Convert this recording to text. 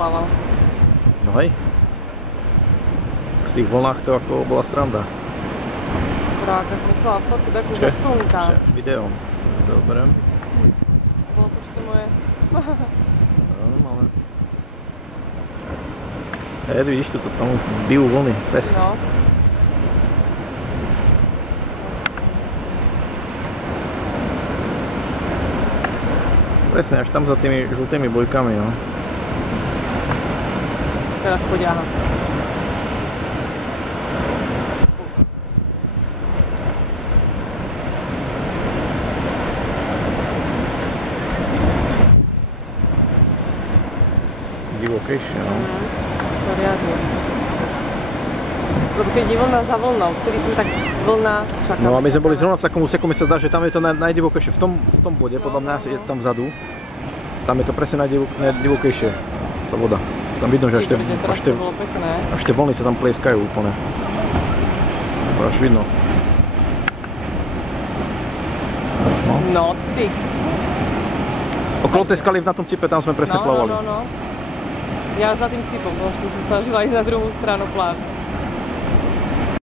plával. No hej. V tých vlnách to ako bola sranda. Práka, som chcela fotku takú za slnka. Video. Dobre. Bolo počuť moje. Ale... vidíš, tam už bijú vlny, fest. No. Presne, až tam za tými žltými bojkami, no. Teraz poďáha. Divokejšie, no. Poriadne. Lebo keď je vlna za vlnou, vtedy som tak vlna čaká. No a my sme boli zrovna v takom úseku, mi sa zdá, že tam je to najdivokejšie. V tom bode, podľa mňa je tam vzadu. Tam je to presne najdivokejšie, tá voda. Tam vidno, že až tie vlny sa tam plieskajú úplne. Až vidno. No ty. Okolo tej skaly na tom cipe, tam sme presne plavali. No. Ja za tým cipom, som sa snažila ísť na druhú stranu pláže.